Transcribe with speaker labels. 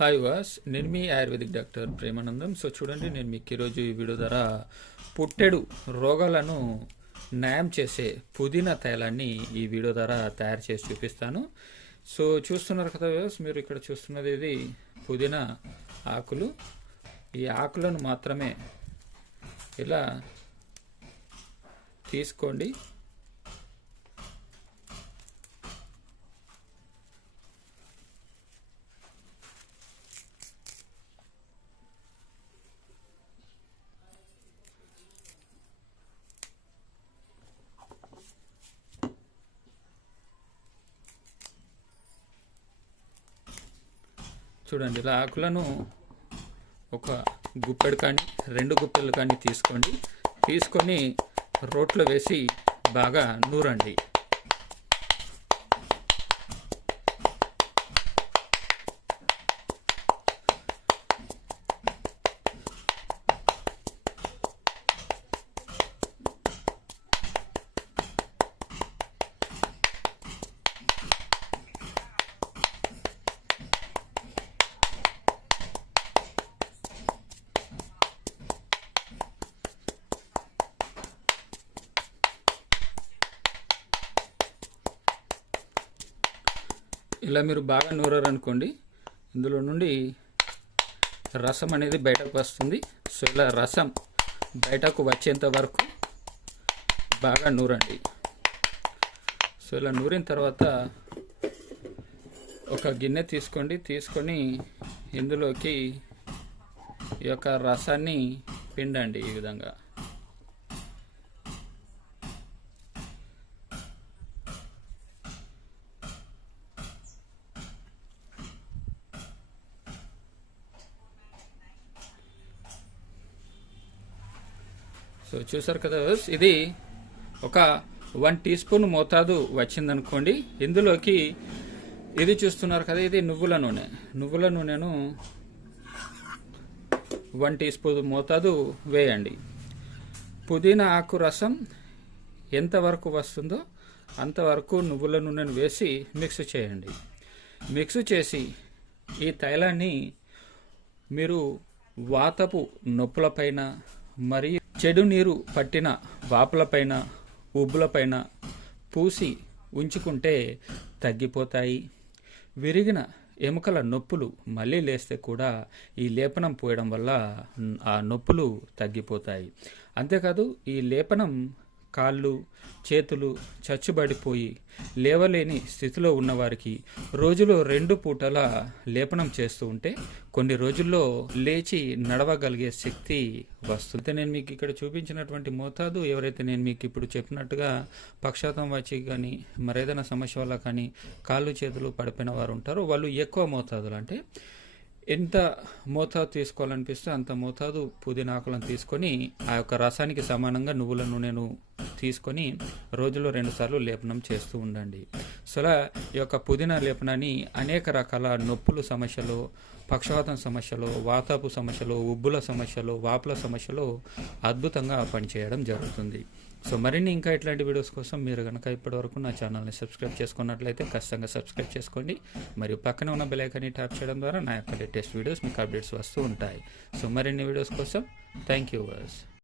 Speaker 1: Hi వాస్ నేను మీ ఆయుర్వేదిక్ డాక్టర్ ప్రేమానందం. సో చూడండి నేను మీకు ఈరోజు ఈ వీడియో ద్వారా పుట్టెడు రోగాలను నయం చేసే పుదీనా తైలాన్ని ఈ వీడియో ద్వారా తయారు చేసి చూపిస్తాను. సో చూస్తున్నారు కదా వ్యూస్ మీరు ఇక్కడ చూస్తున్నది ఇది పుదీనా ఆకులు. ఈ ఆకులను మాత్రమే ఇలా తీసుకోండి. చూడండి ఇలా ఆకులను ఒక గుప్పెడు కానీ రెండు గుప్పెలు కానీ తీసుకోండి. తీసుకొని రోట్లో వేసి బాగా నూరండి. ఇలా మీరు బాగా నూరారనుకోండి ఇందులో నుండి రసం అనేది బయటకు వస్తుంది. సో ఇలా రసం బయటకు వచ్చేంత వరకు బాగా నూరండి. సో ఇలా నూరిన తర్వాత ఒక గిన్నె తీసుకోండి. తీసుకొని ఇందులోకి ఈ యొక్క రసాన్ని పిండండి ఈ విధంగా. సో చూసారు కదా ఇది ఒక వన్ టీ స్పూన్ మోతాదు వచ్చిందనుకోండి. ఇందులోకి ఇది చూస్తున్నారు కదా ఇది నువ్వుల నూనె. నువ్వుల నూనెను వన్ టీ స్పూన్ మోతాదు వేయండి. పుదీనా ఆకు రసం ఎంతవరకు వస్తుందో అంతవరకు నువ్వుల నూనెను వేసి మిక్స్ చేయండి. మిక్స్ చేసి ఈ తైలాన్ని మీరు వాతపు నొప్పులపైన మరియు చెడు నీరు పట్టిన వాపులపైన ఉబ్బులపైన పూసి ఉంచుకుంటే తగ్గిపోతాయి. విరిగిన ఎముకల నొప్పులు మళ్ళీ లేస్తే కూడా ఈ లేపనం పోయడం వల్ల ఆ నొప్పులు తగ్గిపోతాయి. అంతేకాదు ఈ లేపనం కాళ్ళు చేతులు చచ్చుబడిపోయి లేవలేని స్థితిలో ఉన్నవారికి రోజులో రెండు పూటల లేపనం చేస్తూ ఉంటే కొన్ని రోజుల్లో లేచి నడవగలిగే శక్తి వస్తుంది. నేను మీకు ఇక్కడ చూపించినటువంటి మోతాదు ఎవరైతే నేను మీకు ఇప్పుడు చెప్పినట్టుగా పక్షాతం వచ్చి కానీ మరేదైనా సమస్య వల్ల కానీ కాళ్ళు చేతులు పడిపోయిన వారు ఉంటారో వాళ్ళు ఎక్కువ మోతాదులు. అంటే ఎంత మోతాదు తీసుకోవాలనిపిస్తే అంత మోతాదు పుదీనాకులను తీసుకొని ఆ యొక్క రసానికి సమానంగా నువ్వుల నూనెను తీసుకొని రోజులో రెండుసార్లు లేపనం చేస్తూ ఉండండి. సో అలా ఈ యొక్క పుదీనా లేపనాన్ని అనేక రకాల నొప్పులు సమస్యలు పక్షవాతం సమస్యలు వాతాపు సమస్యలు ఉబ్బుల సమస్యలు వాపుల సమస్యలు అద్భుతంగా పనిచేయడం జరుగుతుంది. సో మరిన్ని ఇంకా ఇట్లాంటి వీడియోస్ కోసం మీరు కనుక ఇప్పటివరకు నా ఛానల్ని సబ్స్క్రైబ్ చేసుకున్నట్లయితే ఖచ్చితంగా సబ్స్క్రైబ్ చేసుకోండి. మరియు పక్కన ఉన్న బెలైకాన్ని ట్యాప్ చేయడం ద్వారా నా యొక్క లేటెస్ట్ వీడియోస్ మీకు అప్డేట్స్ వస్తూ ఉంటాయి. సో మరిన్ని వీడియోస్ కోసం థ్యాంక్ యూ వర్స్.